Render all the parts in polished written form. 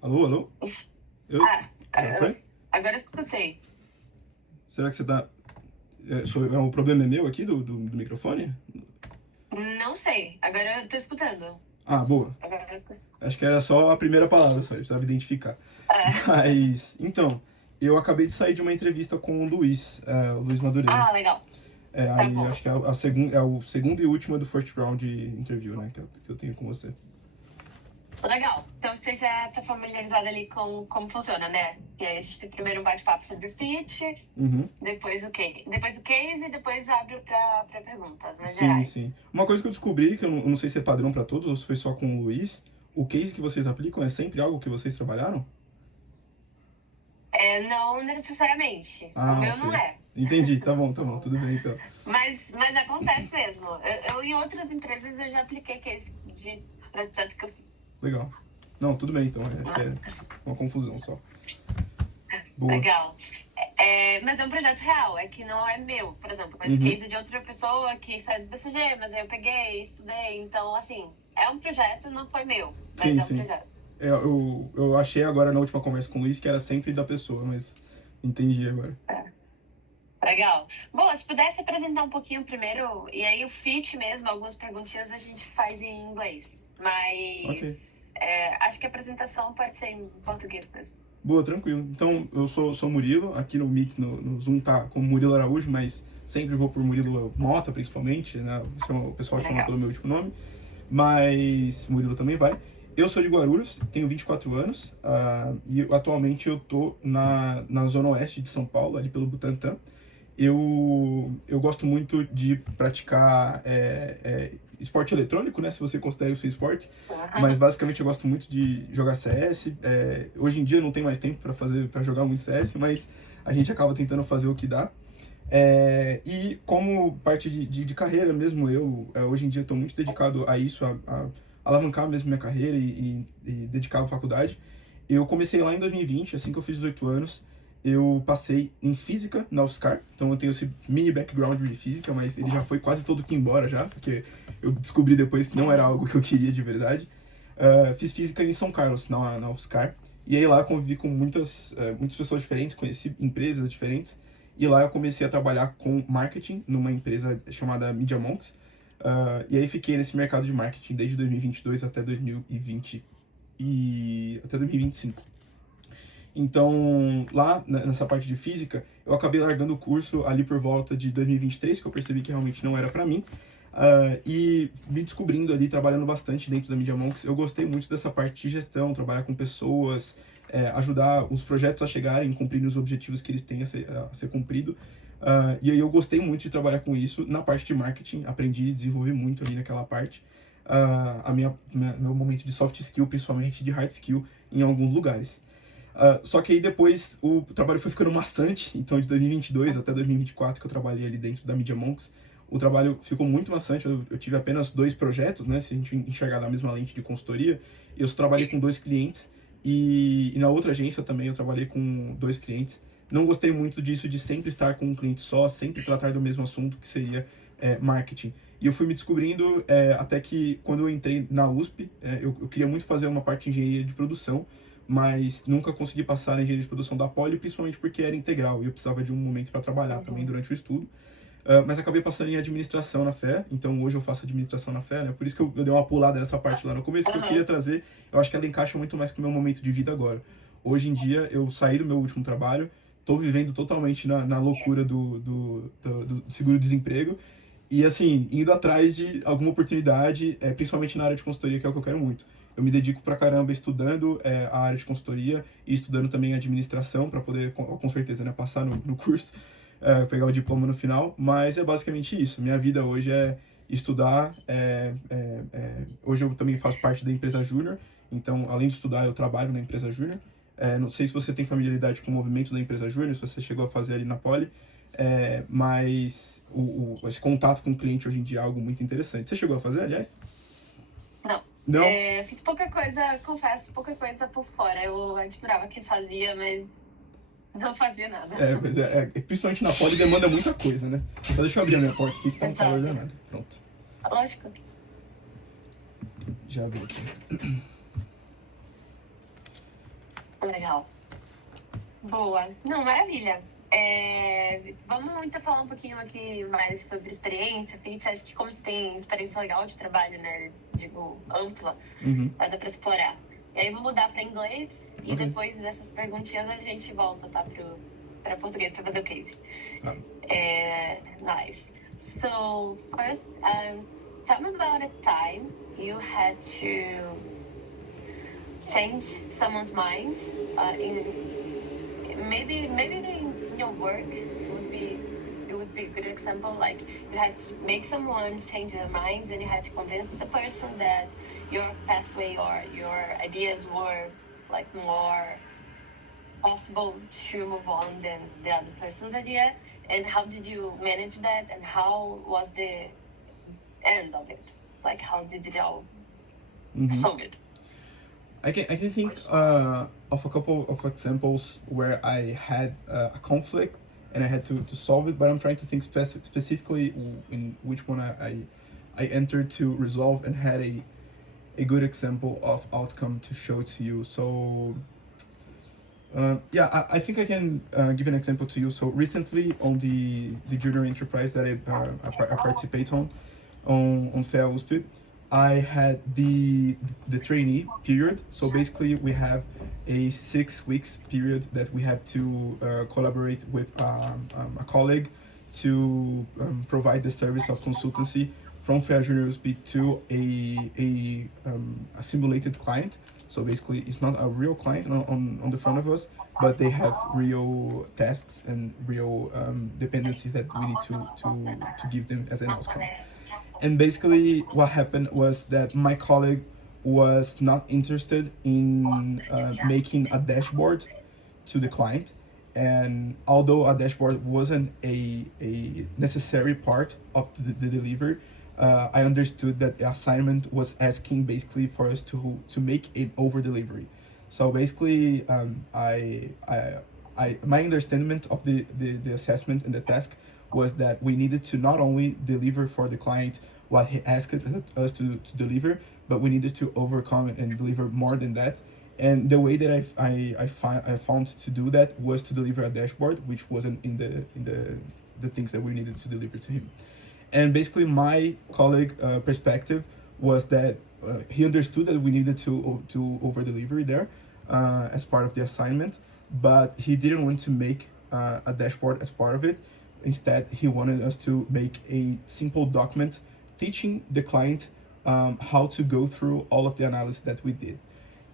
Alô, alô? Uf. Eu? Ah, Foi? agora eu escutei. Será que você tá. O problema é meu aqui do microfone? Não sei, agora eu tô escutando. Ah, boa. Agora eu escutei. Acho que era só a primeira palavra, só, eu precisava identificar. É. Mas, então, eu acabei de sair de uma entrevista com o Luiz Madureira. Ah, legal. Tá Aí bom. acho que é o segundo e último do first round de interview, né, que eu tenho com você. Legal. Então você já tá familiarizado ali com como funciona, né? E aí a gente tem primeiro um bate-papo sobre o fit, Uhum. depois o case. Depois do case e depois abre pra perguntas mais Sim, sim. gerais. Uma coisa que eu descobri, que eu não sei se é padrão pra todos ou se foi só com o Luiz, o case que vocês aplicam é sempre algo que vocês trabalharam? Não necessariamente. O Ah, meu não ok. é. Entendi, tá bom, tudo bem então. Mas acontece mesmo. Eu em outras empresas eu já apliquei case de projetos que eu fiz. Legal. Não, tudo bem então, acho que é uma confusão só. Boa. Legal. Mas é um projeto real, é que não é meu, por exemplo. Mas Uhum. case de outra pessoa que saiu do BCG, mas aí eu peguei, estudei. Então, assim, é um projeto, não foi meu, mas Sim, é um sim. projeto. Eu achei agora na última conversa com o Luiz que era sempre da pessoa, mas entendi agora. Legal. Bom, se pudesse apresentar um pouquinho primeiro, e aí o fit mesmo, algumas perguntinhas a gente faz em inglês. Ok. Mas acho que a apresentação pode ser em português mesmo. Boa, tranquilo. Então, eu sou Murilo, aqui no Meet, no Zoom tá como Murilo Araújo, mas sempre vou por Murilo Mota, principalmente, né? O pessoal chama Legal. pelo meu último nome, mas Murilo também vai. Eu sou de Guarulhos, tenho 24 anos, e atualmente eu tô na zona oeste de São Paulo, ali pelo Butantã. Eu gosto muito de praticar esporte eletrônico, né? Se você considera isso esporte. Mas basicamente eu gosto muito de jogar CS. Hoje em dia não tem mais tempo para jogar muito CS, mas a gente acaba tentando fazer o que dá. E como parte de carreira mesmo, hoje em dia estou muito dedicado a isso, a alavancar mesmo minha carreira e dedicar à faculdade. Eu comecei lá em 2020, assim que eu fiz 18 anos. Eu passei em física na UFSCar, então eu tenho esse mini background de física, mas ele já foi quase todo que embora já, porque eu descobri depois que não era algo que eu queria de verdade. Fiz física em São Carlos, na UFSCar, e aí lá eu convivi com muitas pessoas diferentes, conheci empresas diferentes, e lá eu comecei a trabalhar com marketing numa empresa chamada Media Monks. E aí fiquei nesse mercado de marketing desde 2022 até 2020 até 2025. Então, lá nessa parte de física, eu acabei largando o curso ali por volta de 2023, que eu percebi que realmente não era para mim. E me descobrindo ali, trabalhando bastante dentro da Media Monks, eu gostei muito dessa parte de gestão, trabalhar com pessoas, ajudar os projetos a chegarem, cumprir os objetivos que eles têm a ser cumprido. E aí eu gostei muito de trabalhar com isso na parte de marketing, aprendi e desenvolvi muito ali naquela parte. Meu momento de soft skill, principalmente de hard skill, em alguns lugares. Só que aí depois o trabalho foi ficando maçante, então de 2022 até 2024 que eu trabalhei ali dentro da Media Monks, o trabalho ficou muito maçante, eu tive apenas 2 projetos, né, se a gente enxergar na mesma lente de consultoria, eu só trabalhei com 2 clientes, e na outra agência também eu trabalhei com 2 clientes. Não gostei muito disso de sempre estar com um cliente só, sempre tratar do mesmo assunto, que seria marketing. E eu fui me descobrindo até que quando eu entrei na USP, eu queria muito fazer uma parte de engenharia de produção, mas nunca consegui passar na engenharia de produção da Poli, principalmente porque era integral e eu precisava de um momento para trabalhar também durante o estudo. Mas acabei passando em administração na FE, então hoje eu faço administração na FE, né? Por isso que eu dei uma pulada nessa parte lá no começo, que eu queria trazer, eu acho que ela encaixa muito mais com o meu momento de vida agora. Hoje em dia, eu saí do meu último trabalho, estou vivendo totalmente na loucura do seguro-desemprego, e assim, indo atrás de alguma oportunidade, principalmente na área de consultoria, que é o que eu quero muito. Eu me dedico pra caramba estudando a área de consultoria e estudando também administração para poder, com certeza, né, passar no curso, pegar o diploma no final. Mas é basicamente isso. Minha vida hoje é estudar. Hoje eu também faço parte da empresa Júnior, então além de estudar, eu trabalho na empresa Júnior. Não sei se você tem familiaridade com o movimento da empresa Júnior, se você chegou a fazer ali na Poli, mas esse contato com o cliente hoje em dia é algo muito interessante. Você chegou a fazer, aliás? Não. Não? Fiz pouca coisa, confesso, pouca coisa por fora. Eu admirava que fazia, mas não fazia nada. Mas principalmente na Poli demanda muita coisa, né? Então deixa eu abrir a minha porta aqui que tá um calor Exato. danado. Pronto. Lógico. Já abri aqui. Legal. Boa. Não, maravilha. Vamos então falar um pouquinho aqui mais sobre experiência, Fit. Acho que como você tem experiência legal de trabalho, né? Digo, ampla, dá pra explorar. E aí vou mudar para inglês e Ok. depois dessas perguntinhas a gente volta, tá? Para português para fazer o case. Nice. So first, tell me about a time you had to change someone's mind maybe in your work it would be a good example, like you had to make someone change their minds and you had to convince the person that your pathway or your ideas were like more possible to move on than the other person's idea. And how did you manage that, and how was the end of it? Like, how did it all solve it? I can think of a couple of examples where I had a conflict and I had to solve it, but I'm trying to think specifically in which one I entered to resolve and had a good example of outcome to show to you. So yeah, I think I can give an example to you. So recently on the junior enterprise that I participate on FEA USP, I had the trainee period. So basically we have a 6 weeks period that we have to collaborate with a colleague to provide the service of consultancy from FEA Junior USP to a simulated client. So basically, it's not a real client on the front of us, but they have real tasks and real dependencies that we need to give them as an outcome. And basically, what happened was that my colleague was not interested in making a dashboard to the client. And although a dashboard wasn't a necessary part of the delivery, I understood that the assignment was asking basically for us to make an over delivery. So basically, my understanding of the assessment and the task was that we needed to not only deliver for the client what he asked us to deliver, but we needed to overcome it and deliver more than that. And the way that I found to do that was to deliver a dashboard, which wasn't in the things that we needed to deliver to him. And basically, my colleague perspective was that he understood that we needed to over deliver there as part of the assignment, but he didn't want to make a dashboard as part of it. Instead, he wanted us to make a simple document teaching the client how to go through all of the analysis that we did.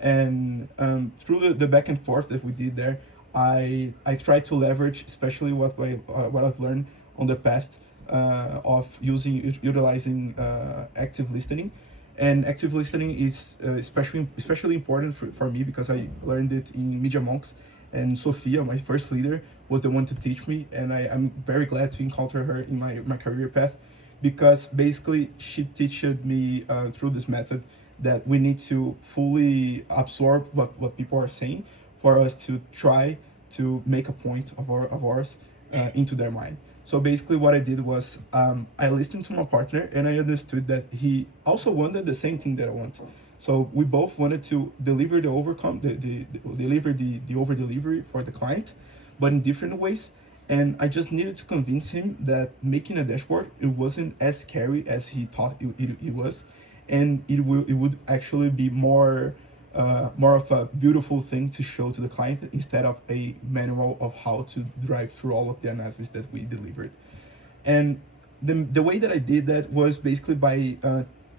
And through the back and forth that we did there, I tried to leverage, especially what I've learned on the past of utilizing active listening. And active listening is especially important for me because I learned it in Media Monks, and Sophia, my first leader, was the one to teach me, and I'm very glad to encounter her in my career path, because basically she taught me through this method that we need to fully absorb what people are saying for us to try to make a point of ours into their mind. So basically what I did was I listened to my partner and I understood that he also wanted the same thing that I want. So we both wanted to deliver deliver the over delivery for the client, but in different ways. And I just needed to convince him that making a dashboard, it wasn't as scary as he thought it was, and it would actually be more of a beautiful thing to show to the client instead of a manual of how to drive through all of the analysis that we delivered. And the way that I did that was basically by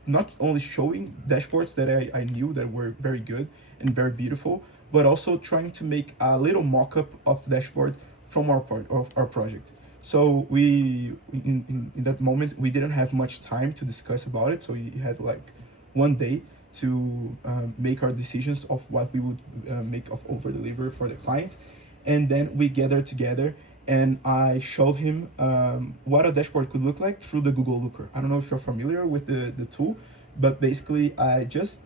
not only showing dashboards that I knew that were very good and very beautiful, but also trying to make a little mock-up of dashboard from our project. So we in that moment we didn't have much time to discuss about it. So we had like one day to make our decisions of what we would make of over deliver for the client, and then we gathered together and I showed him what a dashboard could look like through the Google Looker. I don't know if you're familiar with the tool, but basically I just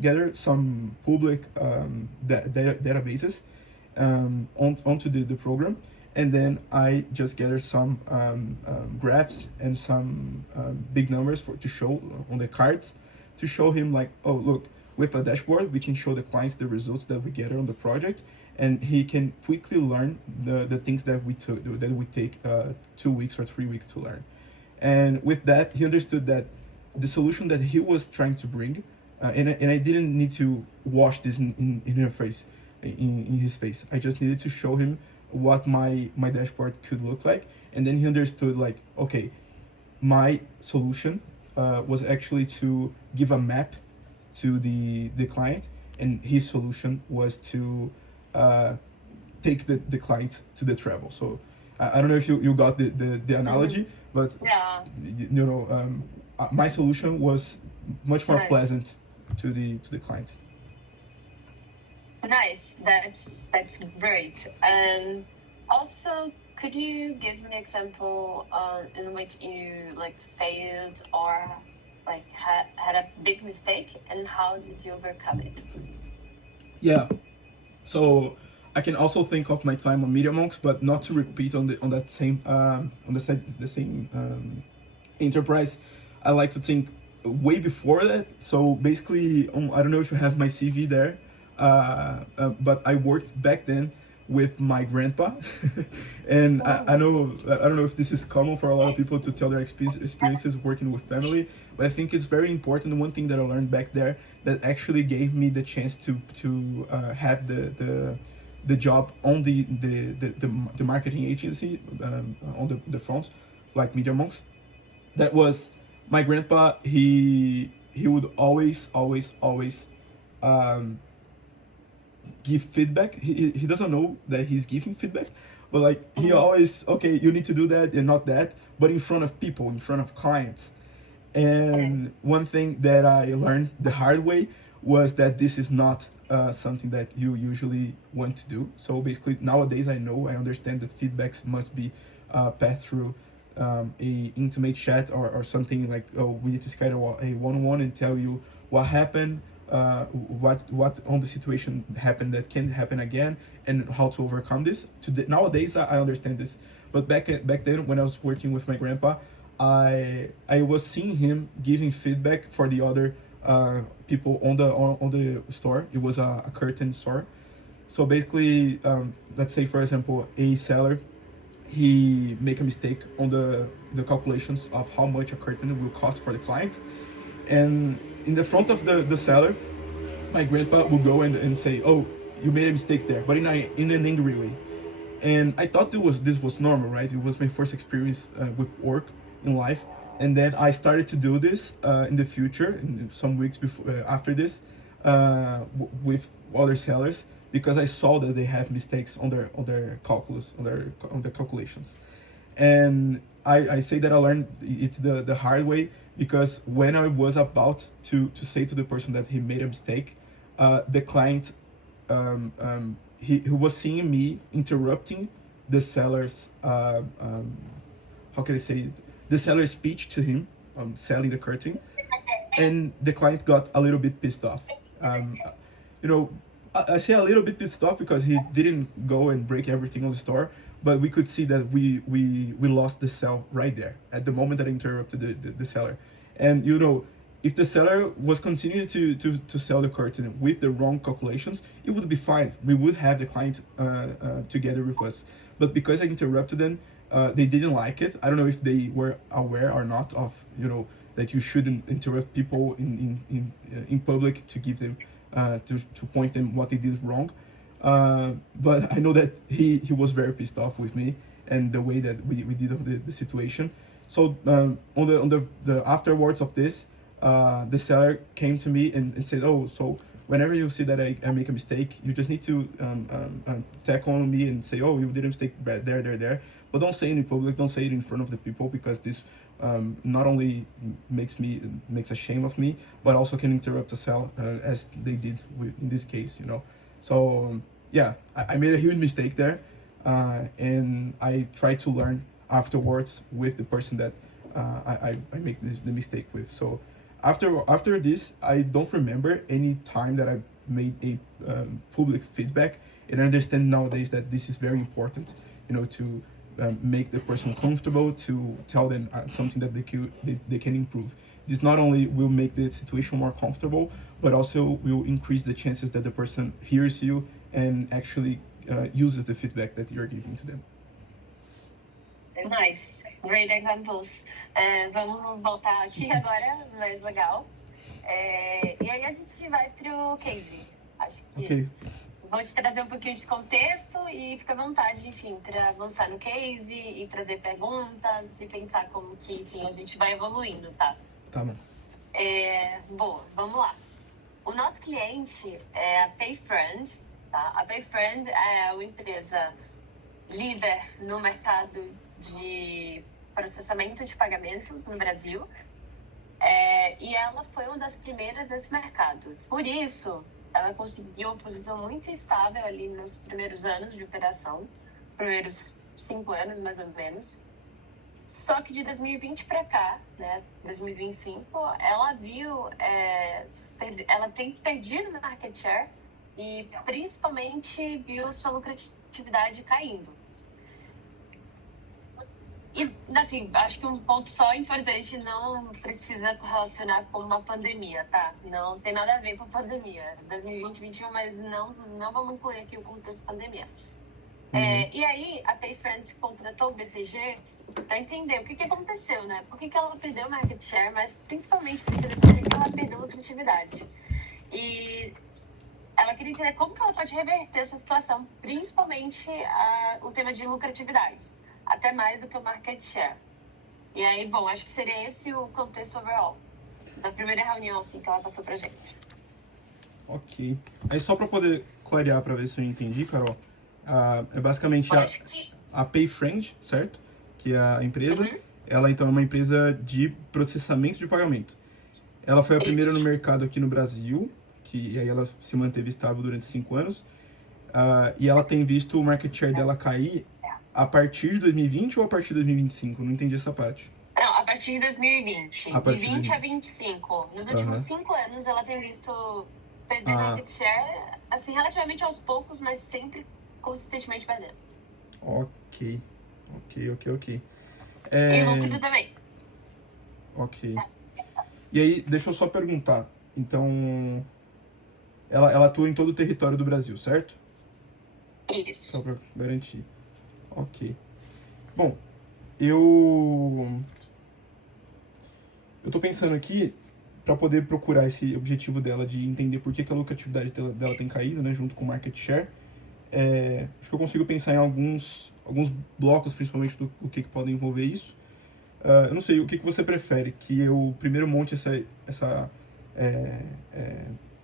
gathered some public databases onto the program, and then I just gathered some graphs and some big numbers to show on the cards to show him like, oh look, with a dashboard, we can show the clients the results that we get on the project, and he can quickly learn the things that we take 2 weeks or 3 weeks to learn. And with that, he understood that the solution that he was trying to bring, and I didn't need to wash this in her face, in his face. I just needed to show him what my dashboard could look like, and then he understood, like, okay, my solution was actually to give a map to the client, and his solution was to take the client to the travel. So I don't know if you got the analogy, but Yeah. my solution was much more Nice. pleasant to the client. Nice. That's great. And also, could you give me an example in which you like failed or like had a big mistake, and how did you overcome it? Yeah. So I can also think of my time on Media Monks, but not to repeat on that same the same enterprise. I like to think way before that. So basically, I don't know if you have my CV there, but I worked back then with my grandpa, and I don't know if this is common for a lot of people to tell their experiences working with family, but I think it's very important. One thing that I learned back there that actually gave me the chance to have the job on the marketing agency, on the front, like Media Monks. That was my grandpa. He would always um, give feedback. He doesn't know that he's giving feedback, but like he always, okay, you need to do that and not that, but in front of people, in front of clients. And one thing that I learned the hard way was that this is not something that you usually want to do. So basically, nowadays I understand that feedbacks must be passed through a intimate chat, or something like, oh, we need to schedule a one-on-one and tell you what happened, what on the situation happened that can happen again, and how to overcome this. Nowadays I understand this, but back then when I was working with my grandpa, I was seeing him giving feedback for the other people on the store. It was a curtain store. So basically, let's say for example, a seller, he make a mistake on the calculations of how much a curtain will cost for the client, and in the front of the seller, my grandpa would go and say, oh, you made a mistake there, but in an angry way. And I thought this was normal, right? It was my first experience with work in life, and then I started to do this in the future, in some weeks before after this, with other sellers, because I saw that they have mistakes on their calculus, on their calculations. And I say that I learned it the hard way, because when I was about to say to the person that he made a mistake, the client, he was seeing me interrupting the seller's how can I say it? The seller's speech to him, selling the curtain, and the client got a little bit pissed off. Um, you know, I say a little bit pissed off because he didn't go and break everything on the store, but we could see that we lost the sale right there at the moment that I interrupted the seller. And if the seller was continuing to sell the curtain with the wrong calculations, it would be fine. We would have the client together with us. But because I interrupted them, they didn't like it. I don't know if they were aware or not of that you shouldn't interrupt people in public to give them to point them what they did wrong. But I know that he was very pissed off with me and the way that we did the situation. So on the afterwards of this, the seller came to me and said, oh, so whenever you see that I make a mistake, you just need to tackle on me and say, oh, you did a mistake there, but don't say it in public, don't say it in front of the people, because this not only makes a shame of me, but also can interrupt the sale, as they did in this case. So yeah, I made a huge mistake there, and I tried to learn afterwards with the person that I make the mistake with. So after this, I don't remember any time that I made a public feedback, and I understand nowadays that this is very important, to make the person comfortable, to tell them something that they can improve. This not only will make the situation more comfortable, but also will increase the chances that the person hears you and actually uses the feedback that you're giving to them. Nice, great examples. Vamos voltar aqui agora, mais legal. E aí a gente vai pro case. Acho que Ok. vou te trazer um pouquinho de contexto e fica à vontade, enfim, para avançar no case e trazer perguntas e pensar como que, enfim, a gente vai evoluindo, tá? Tá bom. Boa, vamos lá. O nosso cliente é a PayFriend, tá? A PayFriend é uma empresa líder no mercado de processamento de pagamentos no Brasil. E ela foi uma das primeiras nesse mercado. Por isso, ela conseguiu uma posição muito estável ali nos primeiros anos de operação, os primeiros 5 anos, mais ou menos. Só que de 2020 para cá, né, 2025, ela viu, ela tem perdido market share e principalmente viu sua lucratividade caindo. E, assim, acho que um ponto só importante, não precisa relacionar com uma pandemia, tá? Não tem nada a ver com pandemia. 2020, 2021, mas não vamos incluir aqui o contexto pandemia. E aí, a PayFriend contratou o BCG para entender o que aconteceu, né? Por que ela perdeu market share, mas principalmente por que ela perdeu lucratividade. E ela queria entender como que ela pode reverter essa situação, principalmente o tema de lucratividade, até mais do que o market share. E aí, bom, acho que seria esse o contexto overall da primeira reunião, assim, que ela passou pra gente. Ok. Aí só para poder clarear para ver se eu entendi, Carol, é basicamente a PayFriend, certo? Que é a empresa. Uhum. Ela então é uma empresa de processamento de pagamento. Ela foi a primeira no mercado aqui no Brasil, que aí ela se manteve estável durante 5 anos. E ela tem visto o market share dela cair a partir de 2020 ou a partir de 2025? Não entendi essa parte. Não, a partir de 2020. De 20 a 25. Nos últimos 5 anos, ela tem visto perder market share, assim, relativamente aos poucos, mas sempre consistentemente perdendo. Ok. E lucro também. Ok. E aí, deixa eu só perguntar. Então, ela atua em todo o território do Brasil, certo? Isso. Só pra garantir. Ok. Bom, eu tô pensando aqui para poder procurar esse objetivo dela de entender por que a lucratividade dela tem caído, né, junto com o market share. Acho que eu consigo pensar em alguns blocos, principalmente, do que podem envolver isso. Eu não sei, o que você prefere? Que eu primeiro monte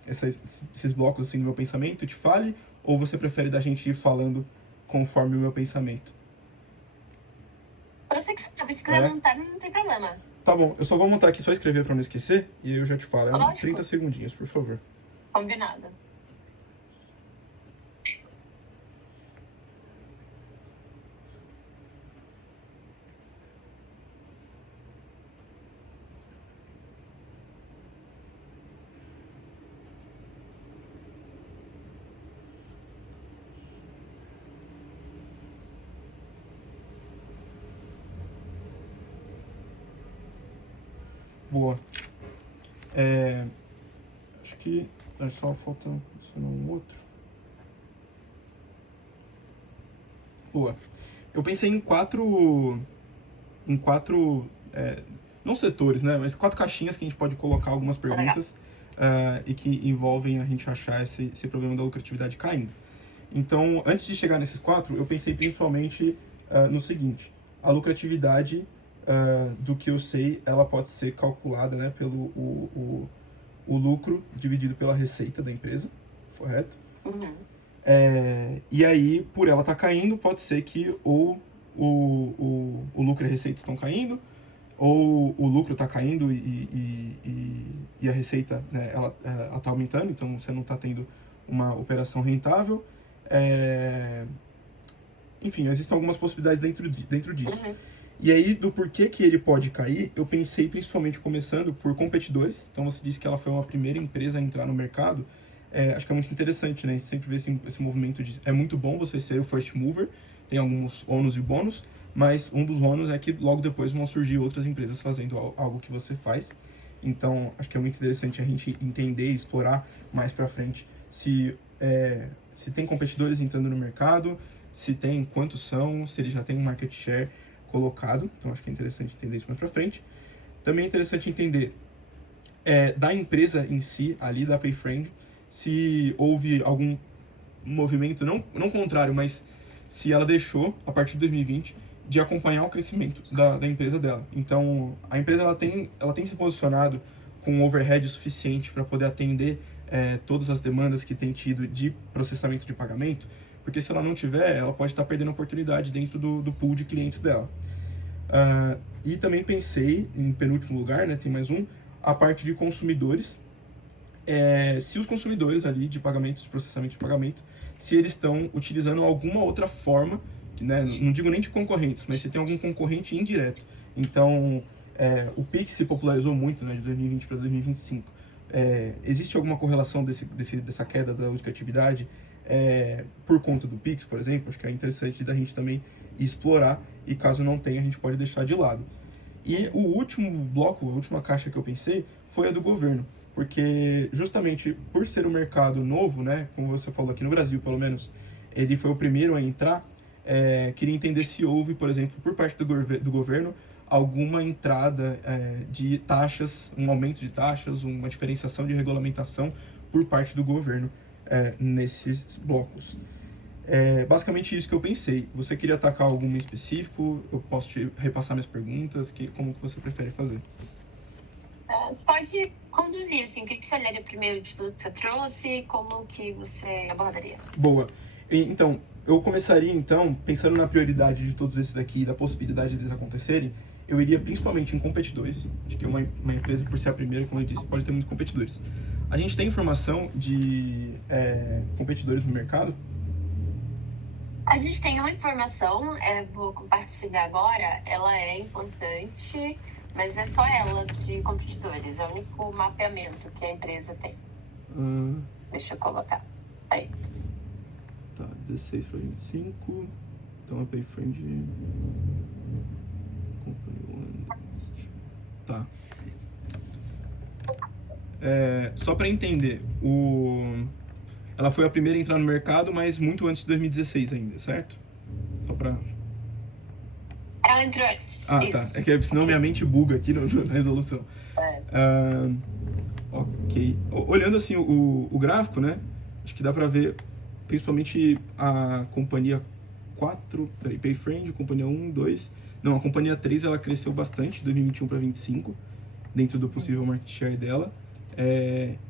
esses blocos assim, no meu pensamento e te fale? Ou você prefere da gente ir falando conforme o meu pensamento? Eu sei que se quiser montar, não tem problema. Tá bom, eu só vou montar aqui, só escrever pra não esquecer, e aí eu já te falo. Lógico. 30 segundinhos, por favor. Combinado. Boa. Acho que só falta um outro. Boa. Eu pensei em quatro não setores, né, mas 4 caixinhas que a gente pode colocar algumas perguntas e que envolvem a gente achar esse problema da lucratividade caindo. Então, antes de chegar nesses 4, eu pensei principalmente no seguinte: a lucratividade, do que eu sei, ela pode ser calculada, né, pelo o lucro dividido pela receita da empresa, correto? Uhum. E aí, por ela estar caindo, pode ser que ou o lucro e a receita estão caindo, ou o lucro está caindo e a receita, né, ela está aumentando, então você não está tendo uma operação rentável. Enfim, existem algumas possibilidades dentro disso. Uhum. E aí, do porquê que ele pode cair, eu pensei principalmente começando por competidores. Então, você disse que ela foi uma primeira empresa a entrar no mercado. Acho que é muito interessante, né? A gente sempre vê esse movimento de... É muito bom você ser o first mover, tem alguns ônus e bônus, mas um dos ônus é que logo depois vão surgir outras empresas fazendo algo que você faz. Então, acho que é muito interessante a gente entender e explorar mais para frente se tem competidores entrando no mercado, se tem, quantos são, se ele já tem um market share colocado. Então, acho que é interessante entender isso mais para frente. Também é interessante entender da empresa em si, ali da PayFriend, se houve algum movimento, não contrário, mas se ela deixou, a partir de 2020, de acompanhar o crescimento da empresa dela. Então, a empresa ela tem se posicionado com um overhead suficiente para poder atender todas as demandas que tem tido de processamento de pagamento, porque se ela não tiver, ela pode estar perdendo oportunidade dentro do pool de clientes dela. E também pensei, em penúltimo lugar, né, tem mais um, a parte de consumidores. Se os consumidores ali de pagamentos, de processamento de pagamento, se eles estão utilizando alguma outra forma, né, não digo nem de concorrentes, mas se tem algum concorrente indireto. Então, o Pix se popularizou muito, né, de 2020 para 2025. Existe alguma correlação dessa queda da lucratividade por conta do Pix, por exemplo? Acho que é interessante da gente também explorar, e caso não tenha, a gente pode deixar de lado. E o último bloco, a última caixa que eu pensei, foi a do governo. Porque justamente por ser um mercado novo, né, como você falou aqui no Brasil, pelo menos, ele foi o primeiro a entrar, queria entender se houve, por exemplo, por parte do governo, alguma entrada de taxas, um aumento de taxas, uma diferenciação de regulamentação por parte do governo nesses blocos. Basicamente isso que eu pensei. Você queria atacar algum em específico? Eu posso te repassar minhas perguntas? Como que você prefere fazer? Pode conduzir, assim, o que você olharia primeiro de tudo que você trouxe, como que você abordaria? Boa. Então, eu começaria, então, pensando na prioridade de todos esses daqui, da possibilidade deles acontecerem, eu iria principalmente em competidores. Acho que uma empresa, por ser a primeira, como eu disse, pode ter muitos competidores. A gente tem informação de competidores no mercado? A gente tem uma informação, vou compartilhar agora, ela é importante, mas é só ela de competidores, é o único mapeamento que a empresa tem. Deixa eu colocar. Aí. Tá, 16 para 25. Então a PayFriend. Tá. Só para entender, ela foi a primeira a entrar no mercado, mas muito antes de 2016 ainda, certo? Só pra... Ela entrou antes. Ah, isso. Tá. É que senão minha mente buga aqui na resolução. Ok. Olhando assim o gráfico, né? Acho que dá pra ver principalmente a companhia 4, PayFriend, companhia 1, 2. Não, a companhia 3 ela cresceu bastante de 2021 para 2025, dentro do possível market share dela.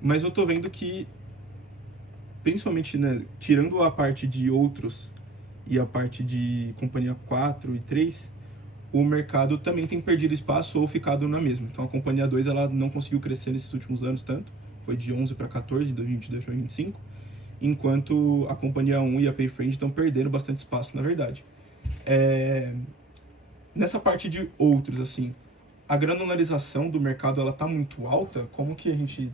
Mas eu tô vendo que, principalmente, né, tirando a parte de outros e a parte de companhia 4 e 3, o mercado também tem perdido espaço ou ficado na mesma. Então a companhia 2 ela não conseguiu crescer nesses últimos anos tanto, foi de 11 para 14 em 2022 para 2025, enquanto a companhia 1 e a PayFriend estão perdendo bastante espaço, na verdade. Nessa parte de outros, assim, a granularização do mercado ela tá muito alta? Como que a gente...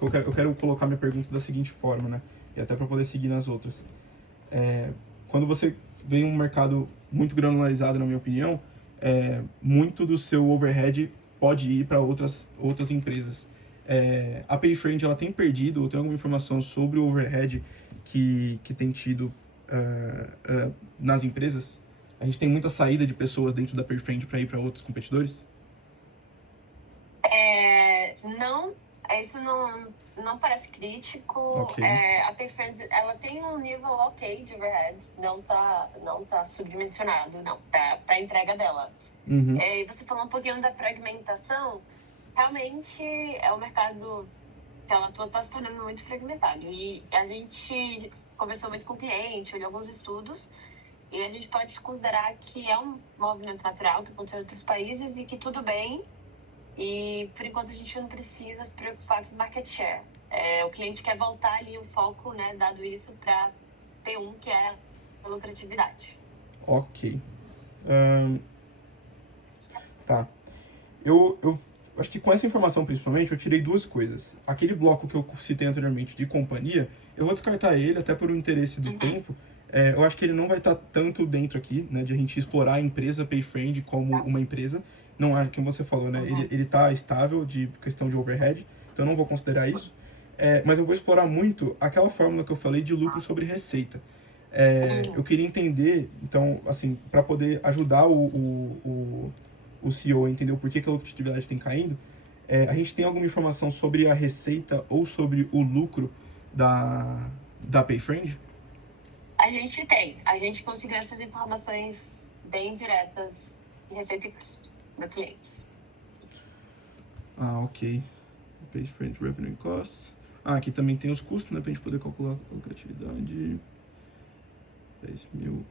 Eu quero colocar minha pergunta da seguinte forma, né? E até para poder seguir nas outras. Quando você vê um mercado muito granularizado, na minha opinião, muito do seu overhead pode ir para outras empresas. A PayFriend ela tem perdido, ou tem alguma informação sobre o overhead que tem tido nas empresas? A gente tem muita saída de pessoas dentro da PayFriend para ir para outros competidores? Não, isso não parece crítico. Ok. A PayFriend, ela tem um nível ok de overhead, não tá subdimensionado, não, para entrega dela. Uhum. E você falou um pouquinho da fragmentação, realmente é um mercado que ela está se tornando muito fragmentado. E a gente conversou muito com o cliente, olhou alguns estudos, e a gente pode considerar que é um movimento natural que aconteceu em outros países e que tudo bem. E, por enquanto, a gente não precisa se preocupar com market share. O cliente quer voltar ali o foco, né, dado isso, para P1, que é a lucratividade. Ok. Tá. Eu acho que com essa informação, principalmente, eu tirei duas coisas. Aquele bloco que eu citei anteriormente de companhia, eu vou descartar ele, até por um interesse do tempo, eu acho que ele não vai estar tanto dentro aqui, né, de a gente explorar a empresa PayFriend como uma empresa. Não acho, como você falou, né, ele tá estável de questão de overhead, então eu não vou considerar isso. Mas eu vou explorar muito aquela fórmula que eu falei de lucro sobre receita. Eu queria entender, então, assim, para poder ajudar o CEO a entender o porquê que a lucratividade tem caindo, a gente tem alguma informação sobre a receita ou sobre o lucro da PayFriend? A gente tem. A gente conseguiu essas informações bem diretas de receita e custo do cliente. Ok. PayFriend Revenue and Costs. Aqui também tem os custos, né, pra gente poder calcular a lucratividade. 10 mil.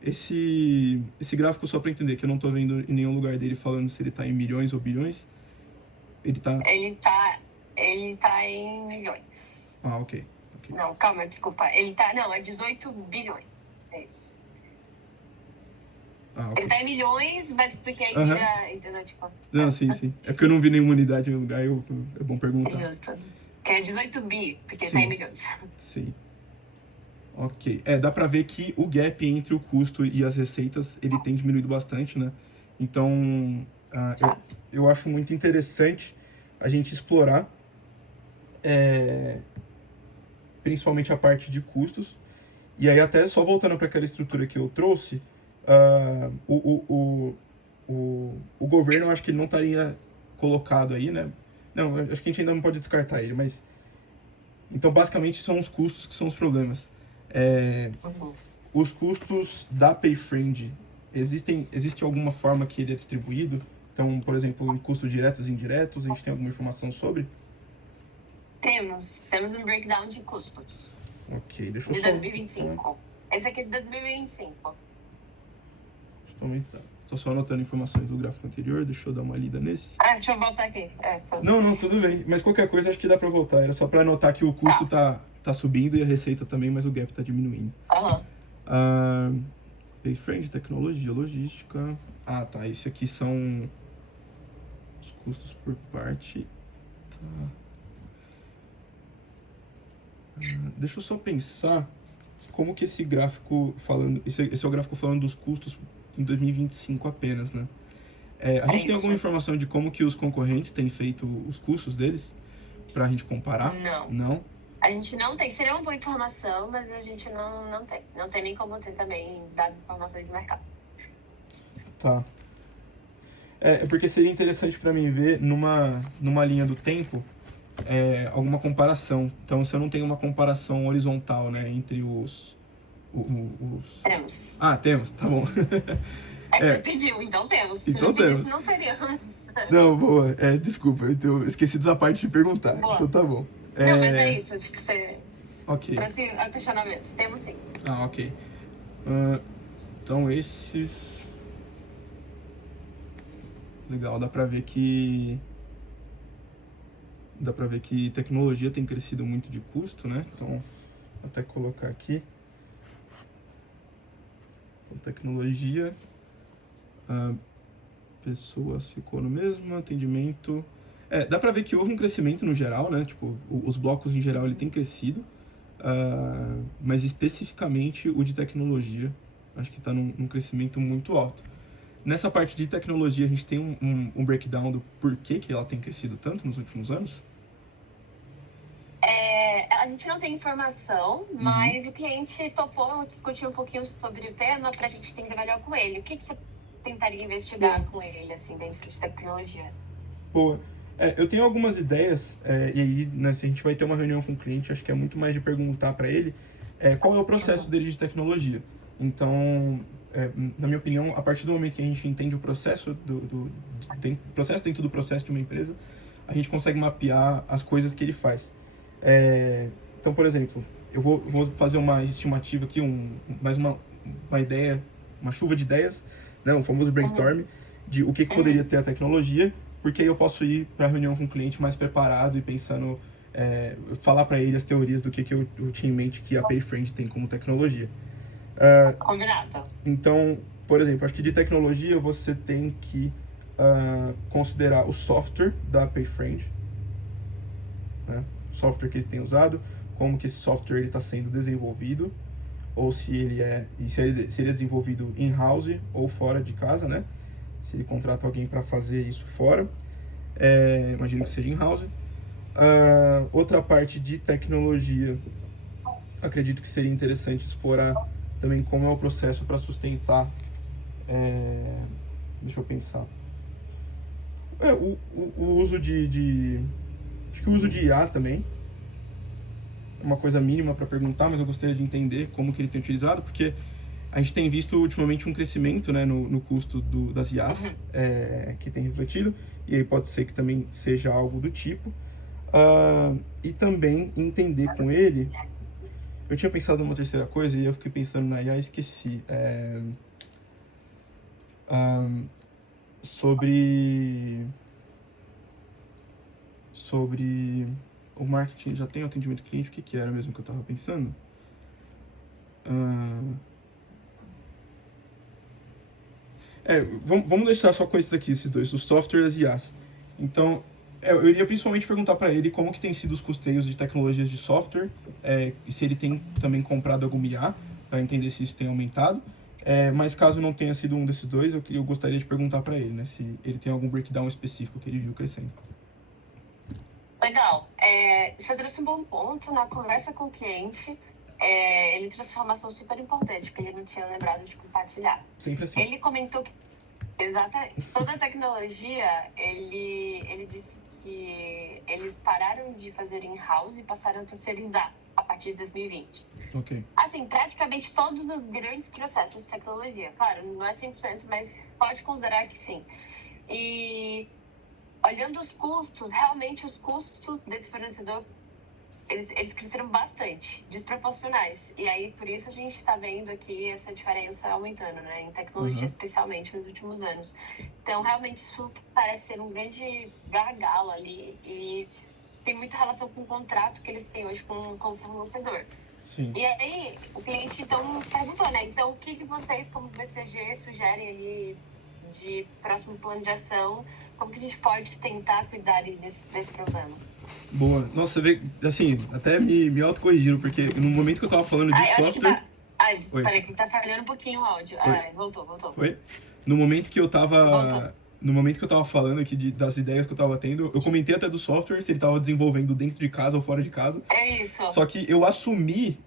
Esse gráfico, só para entender, que eu não tô vendo em nenhum lugar dele falando se ele tá em milhões ou bilhões. Ele tá em milhões. Ok. Não, calma, desculpa. Não, é 18 bilhões. É isso. Okay. Ele tá em milhões, mas porque aí vira, entendeu? Tipo, não, sim. É porque eu não vi nenhuma unidade em lugar, é bom perguntar. É justo. Que é 18 bi, porque tá em milhões. Sim. Ok. Dá pra ver que o gap entre o custo e as receitas, ele tem diminuído bastante, né? Então, eu acho muito interessante a gente explorar principalmente a parte de custos. E aí, até só voltando para aquela estrutura que eu trouxe, o governo, eu acho que ele não estaria colocado aí, né? Não, acho que a gente ainda não pode descartar ele, mas... Então, basicamente, são os custos que são os problemas. Os custos da PayFriend, existe alguma forma que ele é distribuído? Então, por exemplo, em custos diretos e indiretos, a gente tem alguma informação sobre? Temos um breakdown de custos. Ok, deixa eu de só... 2025. Esse aqui é de 2025. Deixa eu aumentar. Tô só anotando informações do gráfico anterior, deixa eu dar uma lida nesse. Deixa eu voltar aqui. Não, tudo bem. Mas qualquer coisa acho que dá pra voltar. Era só pra anotar que o custo tá subindo e a receita também, mas o gap tá diminuindo. PayFriend, tecnologia, logística. Tá. Esse aqui são os custos por parte. Tá. Deixa eu só pensar como que esse gráfico falando... Esse é o gráfico falando dos custos em 2025 apenas, né? A gente tem alguma informação de como que os concorrentes têm feito os custos deles? Pra gente comparar? Não? A gente não tem. Seria uma boa informação, mas a gente não tem. Não tem nem como ter também dados de informações de mercado. Tá. Porque seria interessante pra mim ver numa linha do tempo alguma comparação. Então, se eu não tenho uma comparação horizontal, né, entre os... Temos. Temos, tá bom. Você pediu, então temos. Então Se não pedisse, não teríamos. Não, boa. Desculpa, eu esqueci dessa parte de perguntar. Boa. Então tá bom. Não, mas é isso, acho que você... Ok. Trouxe a questionamento. Temos sim. Ok. Então esses... Legal, dá pra ver que tecnologia tem crescido muito de custo, né? Então, vou até colocar aqui. Então, tecnologia... pessoas ficou no mesmo, atendimento... dá pra ver que houve um crescimento no geral, né? Tipo, os blocos em geral ele tem crescido, mas especificamente o de tecnologia, acho que tá num crescimento muito alto. Nessa parte de tecnologia, a gente tem um breakdown do porquê que ela tem crescido tanto nos últimos anos? A gente não tem informação, mas o cliente topou discutir um pouquinho sobre o tema pra gente entender melhor com ele. O que você tentaria investigar com ele, assim, dentro de tecnologia? Boa. Eu tenho algumas ideias, e aí, né, se a gente vai ter uma reunião com o cliente, acho que é muito mais de perguntar para ele qual é o processo dele de tecnologia. Então, na minha opinião, a partir do momento que a gente entende o processo processo dentro do processo de uma empresa, a gente consegue mapear as coisas que ele faz. Então, por exemplo, eu vou fazer uma estimativa aqui, mais uma ideia, uma chuva de ideias, né, um famoso brainstorm, de o que poderia ter a tecnologia, porque aí eu posso ir para a reunião com o cliente mais preparado e pensando, falar para ele as teorias do que eu tinha em mente que a PayFriend tem como tecnologia. Combinado. Então, por exemplo, acho que de tecnologia você tem que considerar o software da PayFriend, né? O software que eles têm usado, como que esse software está sendo desenvolvido. ou se ele é desenvolvido in-house ou fora de casa, né? Se ele contrata alguém para fazer isso fora, imagino que seja in-house. Outra parte de tecnologia, acredito que seria interessante explorar também como é o processo para sustentar, deixa eu pensar, o uso acho que o uso de IA também, uma coisa mínima para perguntar, mas eu gostaria de entender como que ele tem utilizado, porque a gente tem visto ultimamente um crescimento, né, no custo das IAs, que tem refletido, e aí pode ser que também seja algo do tipo. E também entender com ele, eu tinha pensado numa terceira coisa e eu fiquei pensando na IA e esqueci. Sobre o marketing, já tem o atendimento cliente, o que era mesmo que eu estava pensando? Vamos deixar só com esses aqui, esses dois, os softwares e IaaS. Então, eu iria principalmente perguntar para ele como que tem sido os custeios de tecnologias de software, e se ele tem também comprado alguma IA, para entender se isso tem aumentado. Mas caso não tenha sido um desses dois, eu gostaria de perguntar para ele, né, se ele tem algum breakdown específico que ele viu crescendo. Legal. Você trouxe um bom ponto. Na conversa com o cliente, ele trouxe informação super importante, que ele não tinha lembrado de compartilhar. Sempre assim. Ele comentou que, exatamente, toda a tecnologia, ele disse que eles pararam de fazer in-house e passaram a terceirizar a partir de 2020. Ok. Assim, praticamente todos os grandes processos de tecnologia. Claro, não é 100%, mas pode considerar que sim. E olhando os custos, realmente os custos desse fornecedor, eles cresceram bastante, desproporcionais. E aí, por isso a gente está vendo aqui essa diferença aumentando, né? Em tecnologia, especialmente nos últimos anos. Então, realmente, isso parece ser um grande gargalo ali. E tem muita relação com o contrato que eles têm hoje com o fornecedor. Sim. E aí, o cliente, então, perguntou, né? Então, o que vocês, como BCG, sugerem ali de próximo plano de ação? Como que a gente pode tentar cuidar desse problema? Boa. Nossa, você vê, assim, até me autocorrigiram, porque no momento que eu tava falando de software... Peraí, que tá falhando um pouquinho o áudio. Voltou. Foi? No momento que eu tava... Voltou. No momento que eu tava falando aqui das ideias que eu tava tendo, eu comentei até do software, se ele tava desenvolvendo dentro de casa ou fora de casa. É isso. Só que eu assumi,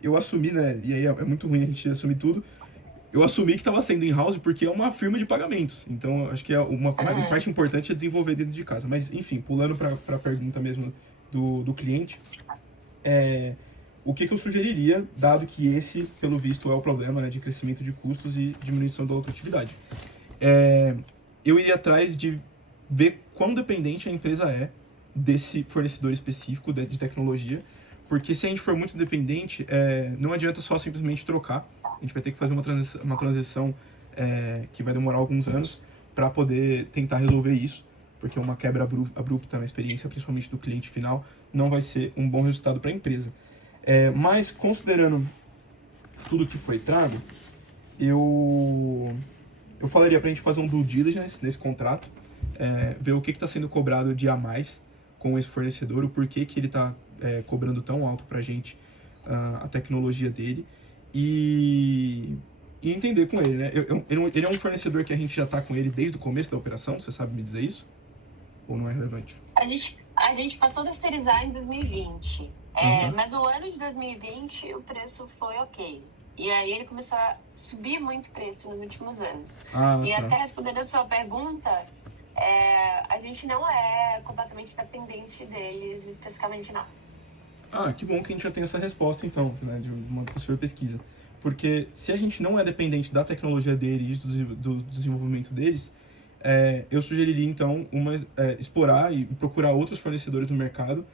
né, e aí é muito ruim a gente assumir tudo, eu assumi que tava sendo in-house porque é uma firma de pagamentos. Então, acho que é uma parte importante é desenvolver dentro de casa. Mas, enfim, pulando pra pergunta mesmo do cliente, o que eu sugeriria, dado que esse, pelo visto, é o problema, né, de crescimento de custos e diminuição da lucratividade. Eu iria atrás de ver quão dependente a empresa é desse fornecedor específico de tecnologia, porque se a gente for muito dependente, não adianta só simplesmente trocar, a gente vai ter que fazer uma transição que vai demorar alguns anos para poder tentar resolver isso, porque uma quebra abrupta na experiência, principalmente do cliente final, não vai ser um bom resultado para a empresa. Mas, considerando tudo que foi trago, eu falaria para a gente fazer um due diligence nesse contrato, ver o que está sendo cobrado de a mais com esse fornecedor, o porquê que ele está cobrando tão alto para a gente a tecnologia dele, e entender com ele, né? Ele é um fornecedor que a gente já está com ele desde o começo da operação, você sabe me dizer isso? Ou não é relevante? A gente passou a terceirizar em 2020, mas no ano de 2020 o preço foi ok. E aí ele começou a subir muito o preço nos últimos anos. Até respondendo a sua pergunta, a gente não é completamente dependente deles especificamente, não. Que bom que a gente já tem essa resposta, então, né, de uma possível pesquisa. Porque se a gente não é dependente da tecnologia deles, do desenvolvimento deles, eu sugeriria, então, explorar e procurar outros fornecedores no mercado,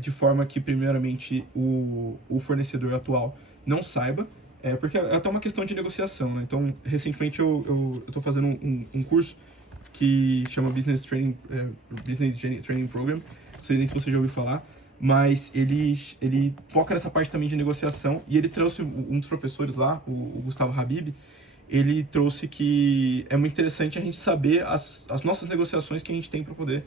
de forma que, primeiramente, o fornecedor atual não saiba, porque é até uma questão de negociação, né? Então, recentemente eu estou fazendo um curso que chama Business Training Program, não sei nem se você já ouviu falar, mas ele foca nessa parte também de negociação, e ele trouxe um dos professores lá, o Gustavo Habib, ele trouxe que é muito interessante a gente saber as nossas negociações que a gente tem para poder,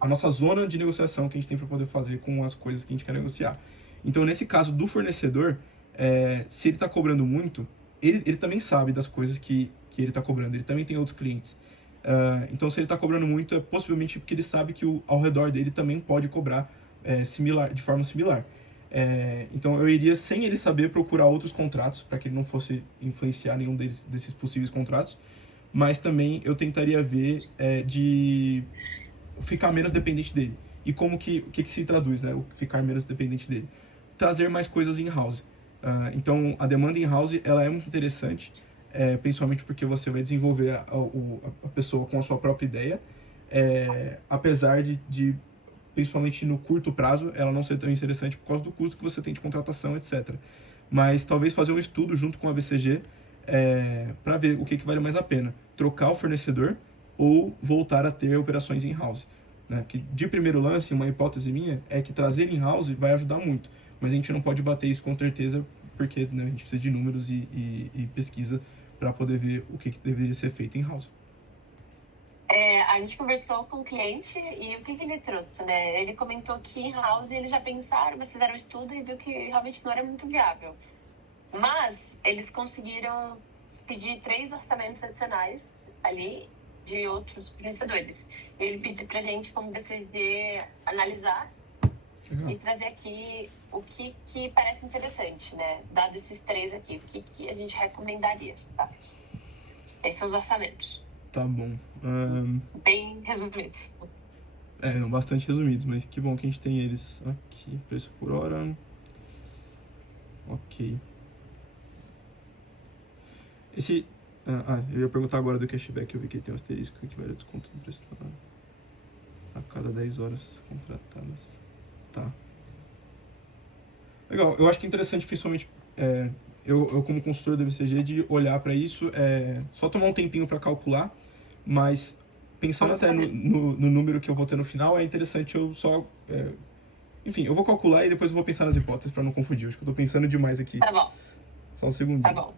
a nossa zona de negociação que a gente tem para poder fazer com as coisas que a gente quer negociar. Então, nesse caso do fornecedor, Se ele está cobrando muito, ele também sabe das coisas que ele está cobrando. Ele também tem outros clientes. Então, se ele está cobrando muito, é possivelmente porque ele sabe que ao redor dele também pode cobrar de forma similar. Então, eu iria, sem ele saber, procurar outros contratos, para que ele não fosse influenciar nenhum desses possíveis contratos. Mas também eu tentaria ver de ficar menos dependente dele. E o que se traduz, né? O ficar menos dependente dele. Trazer mais coisas in-house. Então, a demanda in-house, ela é muito interessante, principalmente porque você vai desenvolver a pessoa com a sua própria ideia, apesar de, principalmente no curto prazo, ela não ser tão interessante por causa do custo que você tem de contratação, etc. Mas talvez fazer um estudo junto com a BCG para ver o que vale mais a pena. Trocar o fornecedor ou voltar a ter operações in-house. Né? Porque de primeiro lance, uma hipótese minha é que trazer in-house vai ajudar muito. Mas a gente não pode bater isso com certeza, porque né, a gente precisa de números e pesquisa para poder ver o que deveria ser feito in-house. A gente conversou com o cliente e o que ele trouxe, né? Ele comentou que in-house eles já pensaram, mas fizeram um estudo e viu que realmente não era muito viável. Mas eles conseguiram pedir 3 orçamentos adicionais ali de outros fornecedores. Ele pediu pra gente, como BCG, analisar e trazer aqui o que parece interessante, né? Dado esses 3 aqui, o que a gente recomendaria, tá? Esses são os orçamentos. Tá bom. Bem resumido. Não, bastante resumidos, mas que bom que a gente tem eles aqui. Preço por hora. Ok. Eu ia perguntar agora do cashback. Eu vi que tem um asterisco que vale desconto do preço a cada 10 horas contratadas. Tá. Legal. Eu acho que é interessante, principalmente, eu como consultor da BCG, de olhar para isso, só tomar um tempinho para calcular, mas pensando até no número que eu vou ter no final, é interessante eu só... enfim, eu vou calcular e depois eu vou pensar nas hipóteses para não confundir. Acho que eu tô pensando demais aqui. Tá bom. Só um segundinho. Tá bom.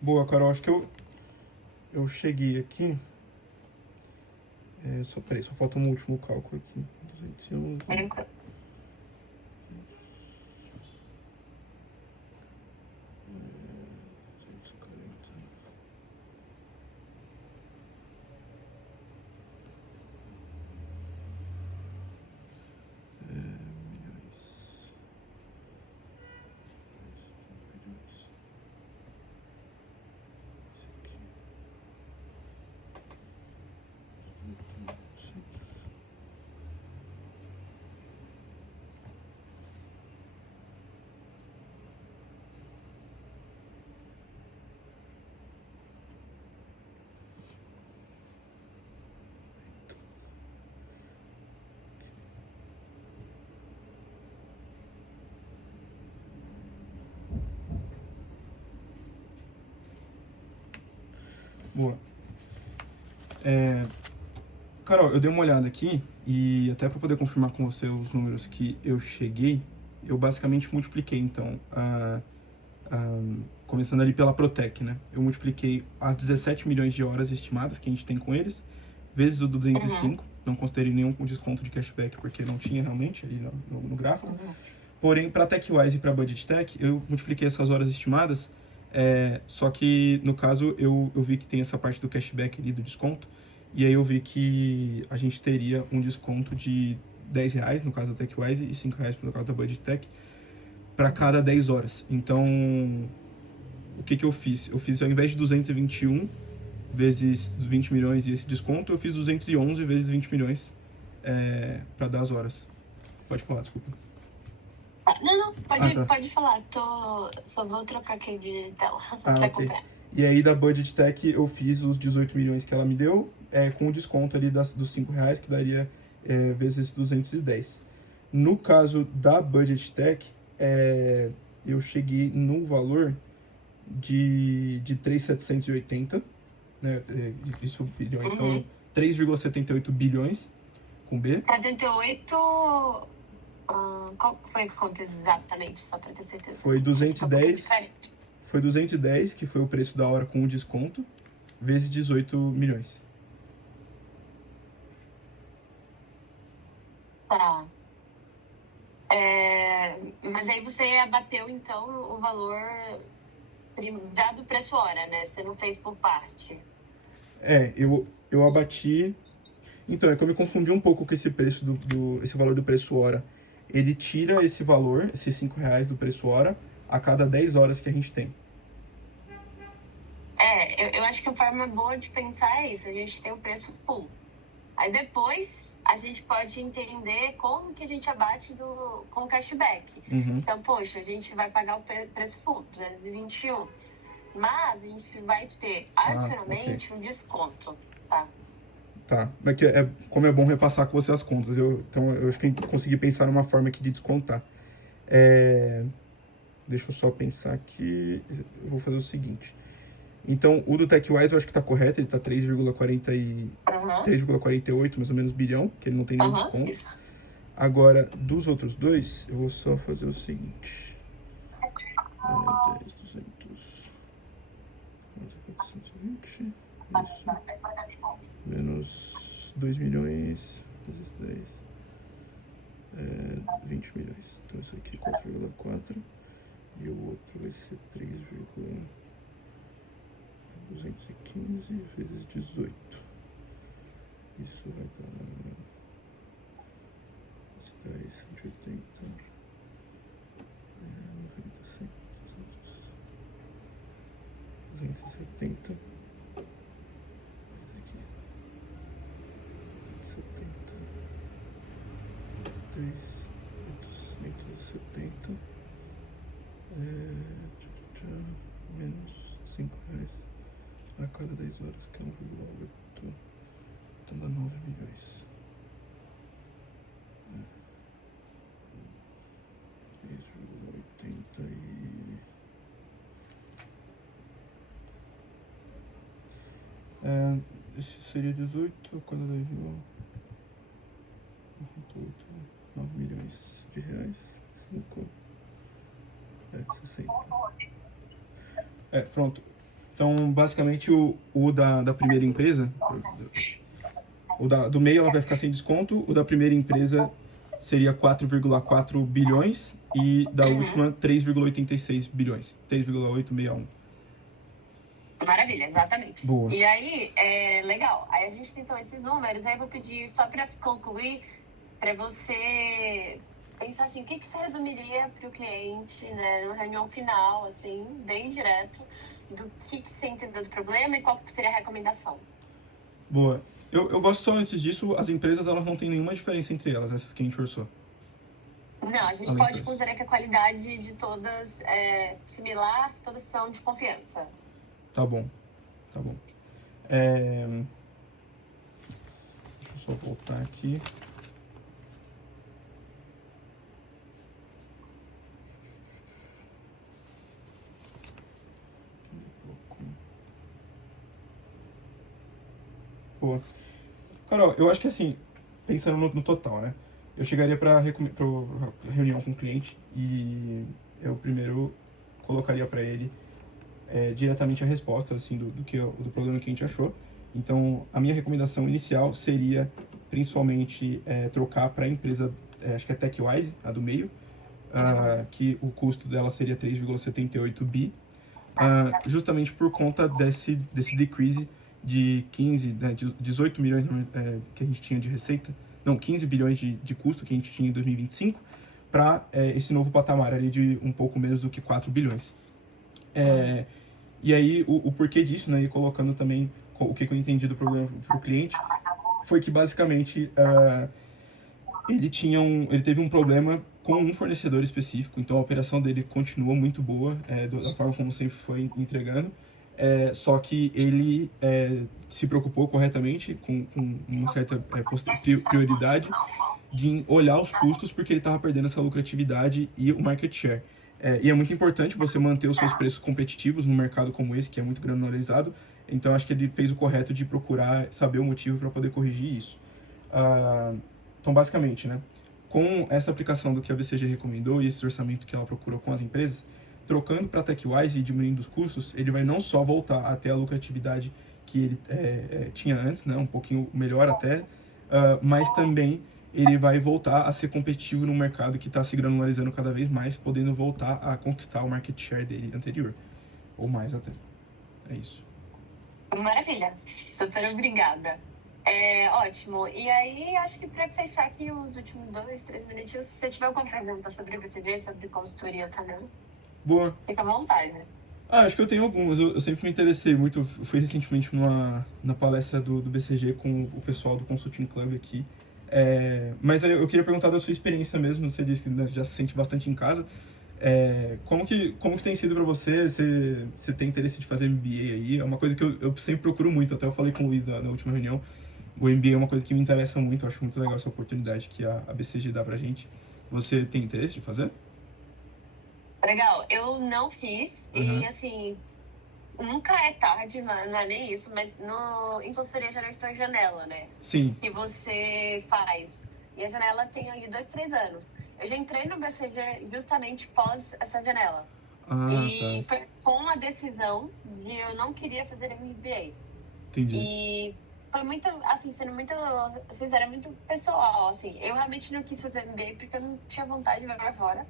Boa, Carol, acho que eu cheguei aqui. Peraí, só falta um último cálculo aqui. 211. Boa. Carol, eu dei uma olhada aqui e até para poder confirmar com você os números que eu cheguei, eu basicamente multipliquei, então, começando ali pela Protec, né? Eu multipliquei as 17 milhões de horas estimadas que a gente tem com eles, vezes o 205, não considerei nenhum desconto de cashback, porque não tinha realmente ali no gráfico. Porém, para TechWise e para Budget Tech, eu multipliquei essas horas estimadas Só que, no caso, eu vi que tem essa parte do cashback ali, do desconto, e aí eu vi que a gente teria um desconto de R$ 10, no caso da TechWise, e R$ 5 no caso da Budget Tech, para cada 10 horas. Então, o que eu fiz? Eu fiz, ao invés de 221 vezes 20 milhões e esse desconto, eu fiz 211 vezes 20 milhões para dar as horas. Pode falar, desculpa. Não, Tá. pode falar. Só vou trocar aqui de tela pra Ok. acompanhar. E aí da Budget Tech eu fiz os 18 milhões que ela me deu, com o desconto ali dos R$ 5, que daria vezes 210. No caso da Budget Tech, eu cheguei no valor de 3.780, né? Isso bilhões, então 3,78 bilhões com B. 78. Qual foi a conta exatamente, só pra ter certeza? Foi 210. Foi 210, que foi o preço da hora com o desconto, vezes 18 milhões. Tá. Mas aí você abateu, então, o valor já do preço hora, né? Você não fez por parte. Eu abati. Então, é que eu me confundi um pouco com esse preço esse valor do preço hora. Ele tira esse valor, esses R$ 5 do preço hora, a cada 10 horas que a gente tem. Eu acho que a forma boa de pensar é isso. A gente tem o preço full. Aí depois a gente pode entender como que a gente abate com o cashback. Então, poxa, a gente vai pagar o preço full, 221. Mas a gente vai ter adicionalmente um desconto, tá? Tá, mas como é bom repassar com você as contas, então eu acho que consegui pensar numa forma aqui de descontar. Deixa eu só pensar aqui, eu vou fazer o seguinte. Então, o do TechWise eu acho que tá correto, ele tá 3,48 mais ou menos bilhão, que ele não tem nenhum desconto. Isso. Agora, dos outros dois, eu vou só fazer o seguinte. 10, 200, 420, isso. Menos 2 milhões, vezes 10, 20 milhões. Então, isso aqui é 4,4. E o outro vai ser 3,215 vezes 18. Isso vai dar 10, 180, 90, 100, 270. Aqui. 70. 3, 870. Menos R$ 5 a cada 10 horas, que é 1,8. Então dá 9 milhões. 3,80 esse seria 18 a cada 10 mil. 9 milhões de reais. 5. 60. Pronto. Então, basicamente, o da primeira empresa, do meio ela vai ficar sem desconto, o da primeira empresa seria 4,4 bilhões e da última 3,86 bilhões, 3,861. Maravilha, exatamente. Boa. E aí, legal. Aí a gente tem então esses números, aí eu vou pedir só para concluir, para você pensar assim, o que você resumiria para o cliente, né, numa reunião final, assim, bem direto, do que você entendeu do problema e qual que seria a recomendação? Boa. Eu gosto só, antes disso, as empresas elas não têm nenhuma diferença entre elas, essas que a gente orçou. Não, a gente pode considerar que a qualidade de todas é similar, que todas são de confiança. Tá bom. Deixa eu só voltar aqui. Boa. Carol, eu acho que assim, pensando no total, né? Eu chegaria pra reunião com o cliente e eu primeiro colocaria para ele diretamente a resposta, assim, do problema que a gente achou. Então, a minha recomendação inicial seria, principalmente, trocar para a empresa, acho que é TechWise, a do meio, que o custo dela seria 3,78 bi. justamente por conta desse decrease de 15, né, de 18 milhões que a gente tinha de receita, não, 15 bilhões de custo que a gente tinha em 2025, para esse novo patamar ali de um pouco menos do que 4 bilhões. E aí, o porquê disso, né, e colocando também o que eu entendi do problema para o cliente, foi que basicamente ele teve um problema com um fornecedor específico, então a operação dele continuou muito boa, da forma como sempre foi entregando, só que ele se preocupou corretamente, com uma certa prioridade, de olhar os custos, porque ele estava perdendo essa lucratividade e o market share. E é muito importante você manter os seus preços competitivos num mercado como esse, que é muito granularizado, então acho que ele fez o correto de procurar saber o motivo para poder corrigir isso. Então, basicamente, né, com essa aplicação do que a BCG recomendou e esse orçamento que ela procurou com as empresas, trocando para TechWise e diminuindo os custos, ele vai não só voltar a ter a lucratividade que ele tinha antes, né, um pouquinho melhor até, mas também ele vai voltar a ser competitivo no mercado que está se granularizando cada vez mais, podendo voltar a conquistar o market share dele anterior, ou mais até. É isso. Maravilha, super obrigada. Ótimo. E aí, acho que para fechar aqui os últimos 2, 3 minutinhos, se você tiver alguma pergunta sobre BCG, sobre consultoria também, Boa. fica à vontade. Acho que eu tenho algumas. Eu sempre me interessei muito. Fui recentemente na palestra do BCG com o pessoal do Consulting Club aqui. Mas eu queria perguntar da sua experiência mesmo. Você disse que, né, já se sente bastante em casa. Como que tem sido para você? Você tem interesse de fazer MBA aí? É uma coisa que eu sempre procuro muito. Até eu falei com o Luiz na última reunião. O MBA é uma coisa que me interessa muito. Eu acho muito legal essa oportunidade que a BCG dá pra gente. Você tem interesse de fazer? Legal, eu não fiz e assim, nunca é tarde, não é nem isso, mas em consultoria geralmente tem janela, né? Sim. Que você faz. E a janela tem aí 2, 3 anos. Eu já entrei no BCG justamente pós essa janela. E Tá. foi com a decisão de eu não queria fazer MBA. Entendi. E foi muito, assim, sendo muito sincera, muito pessoal, assim. Eu realmente não quis fazer MBA porque eu não tinha vontade de ir pra fora.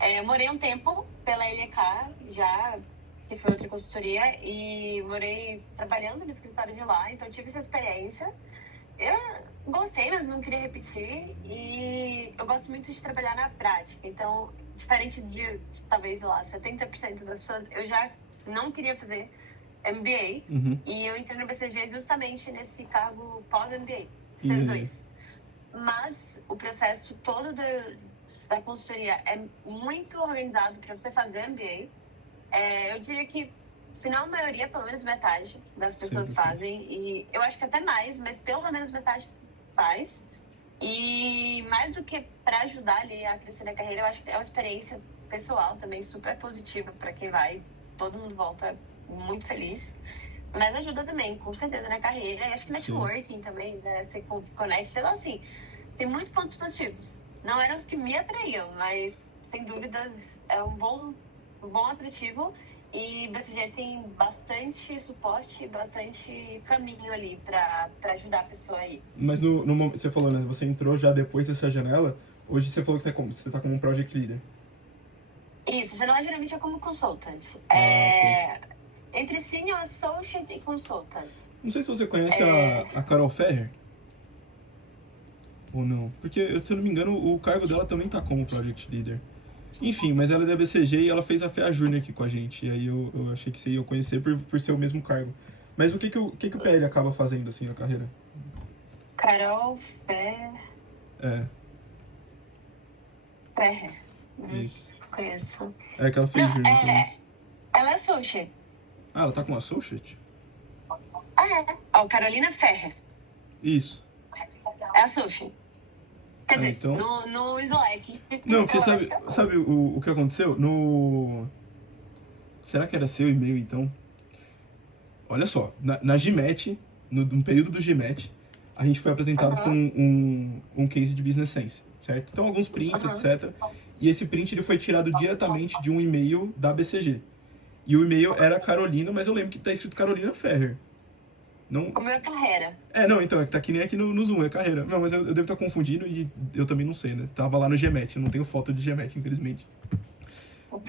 Eu morei um tempo pela LK, já, que foi outra consultoria, e morei trabalhando no escritório de lá, então tive essa experiência. Eu gostei, mas não queria repetir, e eu gosto muito de trabalhar na prática. Então, diferente de talvez, sei lá, 70% das pessoas, eu já não queria fazer MBA, e eu entrei no BCG justamente nesse cargo pós-MBA, C2. Mas o processo todo da consultoria é muito organizado para você fazer MBA. Eu diria que, se não a maioria, pelo menos metade das pessoas fazem. E eu acho que até mais, mas pelo menos metade faz. E mais do que para ajudar ali a crescer na carreira, eu acho que é uma experiência pessoal também super positiva para quem vai. Todo mundo volta muito feliz. Mas ajuda também, com certeza, na carreira. E acho que networking também, né? Você conecta. Então, assim, tem muitos pontos positivos. Não eram os que me atraíam, mas, sem dúvidas, é um bom atrativo. E o BCG tem bastante suporte, bastante caminho ali para ajudar a pessoa aí. Mas você falou, né? Você entrou já depois dessa janela. Hoje você falou que você tá como um project leader. Isso, janela geralmente é como consultant. Entre senior, associate e consultant. Não sei se você conhece a Carol Ferrer. Ou não? Porque, se eu não me engano, o cargo dela também tá como project leader. Enfim, mas ela é da BCG e ela fez a FEA Júnior aqui com a gente. E aí eu achei que você ia conhecer por ser o mesmo cargo. Mas o que o PL acaba fazendo, assim, na carreira? Carol Ferrer. Ferrer. Isso. Conheço. É que ela fez Júnior também. Ela é associate. Ah, ela tá com associate? Carolina Ferrer. Isso. É associate. Quer dizer, então... no Slack. Não, porque sabe o que aconteceu? Será que era seu e-mail, então? Olha só, na GMAT, no período do GMAT, a gente foi apresentado com um case de Business Sense, certo? Então, alguns prints, etc. E esse print ele foi tirado diretamente de um e-mail da BCG. E o e-mail era Carolina, mas eu lembro que tá escrito Carolina Ferrer. Não... O meu é carreira. Não, então, é que tá aqui nem aqui no Zoom, é carreira. Não, mas eu devo estar confundindo e eu também não sei, né? Tava lá no GMAT, eu não tenho foto de GMAT, infelizmente.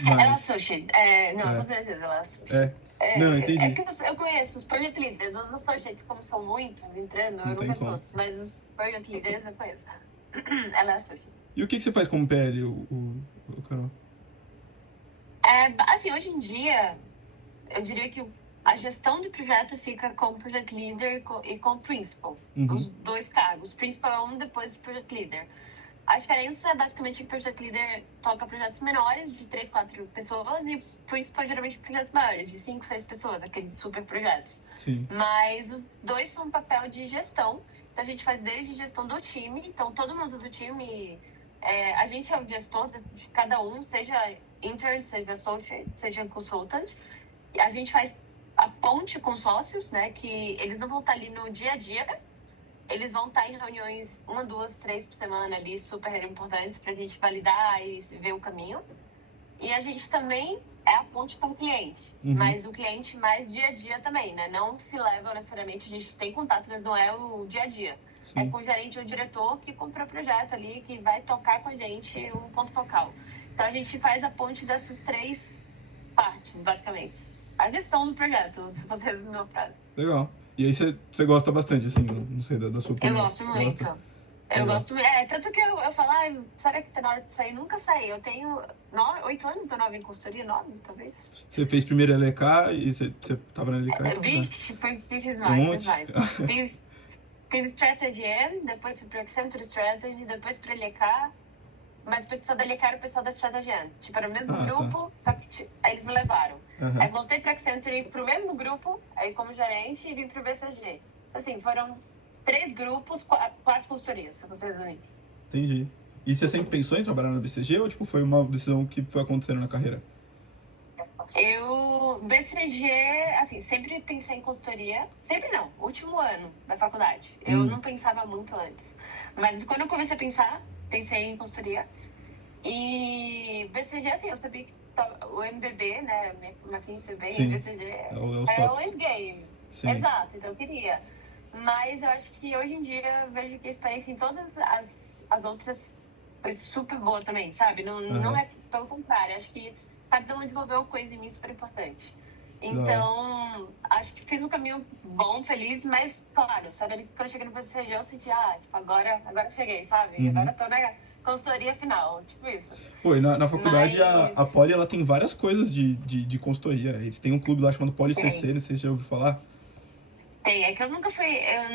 Ela é Mas, associate. Não, com é, certeza, ela é associate. é. Não, É entendi. que eu conheço os project leaders, os associates, como são muitos entrando, Não eu não tem conheço como. outros, mas os project leaders eu conheço. Ela é associate. E o que você faz como PL, o Carol? Assim, hoje em dia, eu diria que a gestão do projeto fica com o project leader e com o principal. Os Uhum. dois cargos. Principal é um, depois do project leader. A diferença é basicamente que o project leader toca projetos menores, de 3, 4 pessoas, e o principal geralmente projetos maiores, de 5, 6 pessoas, aqueles super projetos. Sim. Mas os dois são um papel de gestão. Então a gente faz desde gestão do time, então todo mundo do time, a gente é o gestor de cada um, seja intern, seja associate, seja consultant. E a gente faz a ponte com sócios, né, que eles não vão estar ali no dia a dia, eles vão estar em reuniões 1, 2, 3 por semana ali, super importantes para a gente validar e ver o caminho. E a gente também é a ponte com o cliente, mas o cliente mais dia a dia também, né? Não se leva necessariamente, a gente tem contato, mas não é o dia a dia. Sim. É com o gerente ou o diretor que comprou o projeto ali, que vai tocar com a gente um ponto focal. Então a gente faz a ponte dessas 3 partes, basicamente. A gestão do projeto, se você no meu prazo. Legal. E aí você gosta bastante, assim, não sei, da sua Eu opinião. gosto muito. Gosta? Eu Legal. gosto. Tanto que eu falo, será que tá na hora de sair? Nunca saí. Eu tenho 8 anos ou 9 em consultoria, 9, talvez. Você fez primeiro LK e você tava na LK, então, né? Vixe, fiz Um mais, monte. Fiz Strategy N, depois fui pro Accenture Strategy, depois pra LK. Mas o pessoal da LK era o pessoal da Strategy N. Tipo, era o mesmo Ah, tá. grupo, só que aí eles me levaram. Aham. Aí voltei pra Accenture pro mesmo grupo, aí como gerente, e vim pro BCG. Assim, foram 3 grupos, 4 consultorias, se vocês não me. Entendi. E você sempre pensou em trabalhar na BCG ou tipo, foi uma decisão que foi acontecendo na carreira? BCG, assim, sempre pensei em consultoria. Sempre não, último ano da faculdade. Eu não pensava muito antes. Mas quando eu comecei a pensar, pensei em consultoria. E BCG, assim, eu sabia que o MBB, né, McKinsey bem, Sim. BCG É os é o tops. endgame. Sim. Exato, então eu queria. Mas eu acho que hoje em dia eu vejo que a experiência em todas as outras foi super boa também, sabe? Não é pelo contrário, acho que cada um desenvolveu coisa em mim super importante. Então, acho que fiz um caminho bom, feliz, mas, claro, sabe, quando eu cheguei no BCG, eu senti, tipo, agora cheguei, sabe? Agora eu tô na consultoria final, tipo isso. Pô, e na faculdade Mas... a Poli, ela tem várias coisas de consultoria. Eles têm um clube lá chamado Poli CC, não sei se você já ouviu falar. Tem, é que eu nunca fui, eu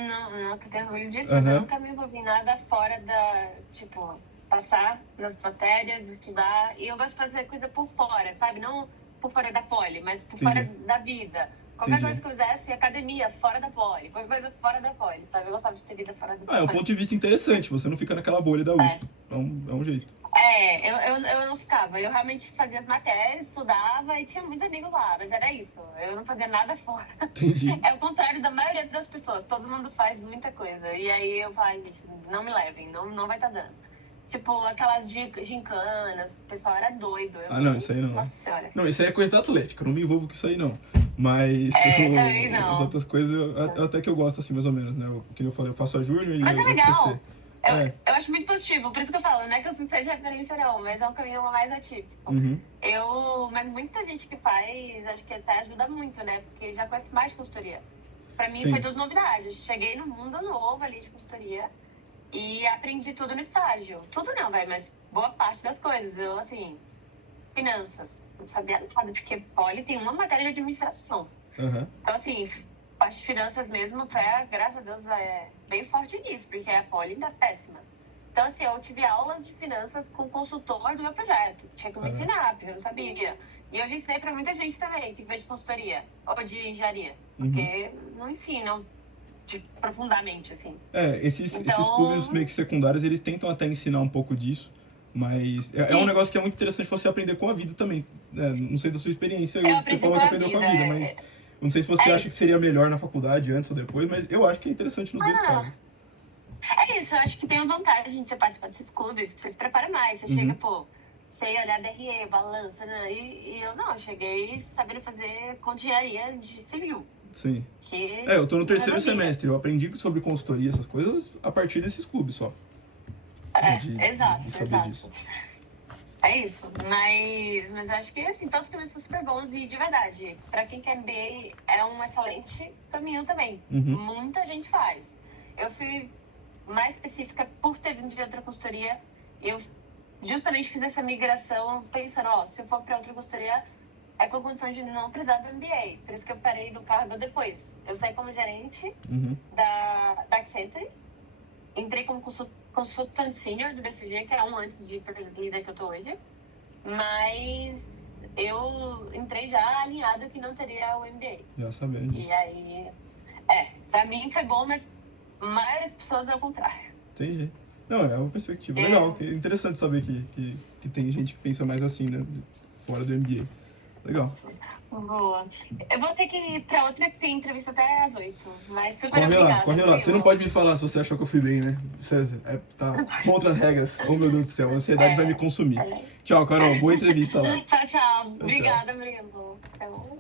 não tenho orgulho disso, mas eu nunca me envolvi em nada fora da, tipo, passar nas matérias, estudar, e eu gosto de fazer coisa por fora, sabe? Não por fora da Poli, mas por fora da vida. Qualquer coisa que eu fizesse, academia, fora da Poli, qualquer coisa fora da Poli, sabe? Eu gostava de ter vida fora da Poli. É um ponto de vista interessante, você não fica naquela bolha da USP. É um jeito. Eu não ficava, eu realmente fazia as matérias, estudava e tinha muitos amigos lá, mas era isso, eu não fazia nada fora. Entendi. É o contrário da maioria das pessoas, todo mundo faz muita coisa, e aí eu falo, gente, não me levem, não vai tá dando. Tipo, aquelas gincanas, o pessoal era doido. Não, isso aí não. Nossa senhora. Não, isso aí é coisa da Atlética, eu não me envolvo com isso aí não. Mas também não. as outras coisas, até que eu gosto assim, mais ou menos, né? Que eu falei, eu faço a Júnior e Mas é eu legal. CC. Eu acho muito positivo, por isso que eu falo, não é que eu seja referência não, mas é um caminho mais atípico. Mas muita gente que faz, acho que até ajuda muito, né? Porque já conhece mais de consultoria. Pra mim foi tudo novidade, eu cheguei num mundo novo ali de consultoria e aprendi tudo no estágio. Tudo não, velho, mas boa parte das coisas. Eu, assim, finanças, não sabia nada, porque Poli tem uma matéria de administração. Então, assim, parte de finanças mesmo foi, graças a Deus, bem forte nisso, porque a Poli ainda é péssima. Então, assim, eu tive aulas de finanças com o consultor do meu projeto. Tinha que me ensinar, porque eu não sabia. E eu já ensinei pra muita gente também, que veio de consultoria ou de engenharia. Porque não ensinam profundamente, assim. Esses clubes meio que secundários, eles tentam até ensinar um pouco disso. Mas é um negócio que é muito interessante você aprender com a vida também. Não sei da sua experiência, você falou que aprendeu com a vida, mas não sei se você acha que seria melhor na faculdade, antes ou depois, mas eu acho que é interessante nos dois casos. É isso, eu acho que tem uma vantagem de você participar desses clubes, você se prepara mais, você chega, sei olhar DRE, balança, né? E eu não, eu cheguei sabendo fazer com engenharia de civil. Sim. Eu tô no terceiro semestre, eu aprendi sobre consultoria, essas coisas, a partir desses clubes só. Exato. Disso. É isso. Mas eu acho que, assim, todos os caminhos são super bons e, de verdade, pra quem quer MBA, é um excelente caminho também. Uhum. Muita gente faz. Eu fui mais específica por ter vindo de outra consultoria. Eu justamente fiz essa migração pensando, ó, se eu for pra outra consultoria, é com a condição de não precisar do MBA. Por isso que eu parei no cargo depois. Eu saí como gerente Uhum. da Accenture. Entrei como consultante senior do BCG, que era um antes de ir para líder que eu tô hoje. Mas eu entrei já alinhada que não teria o MBA. Já sabendo disso. E aí, pra mim foi bom, mas a maioria das pessoas é o contrário. Entendi. Não, é uma perspectiva legal. Que é interessante saber que tem gente que pensa mais assim, né? Fora do MBA. Legal. Boa. Eu vou ter que ir pra outra que tem entrevista até às 8. Mas super Corre obrigada. lá, corre lá. Você não pode me falar se você achou que eu fui bem, né? Você tá contra as regras. Oh, meu Deus do céu, a ansiedade vai me consumir. Tchau, Carol. Boa entrevista lá. Tchau. Obrigada. Tá bom.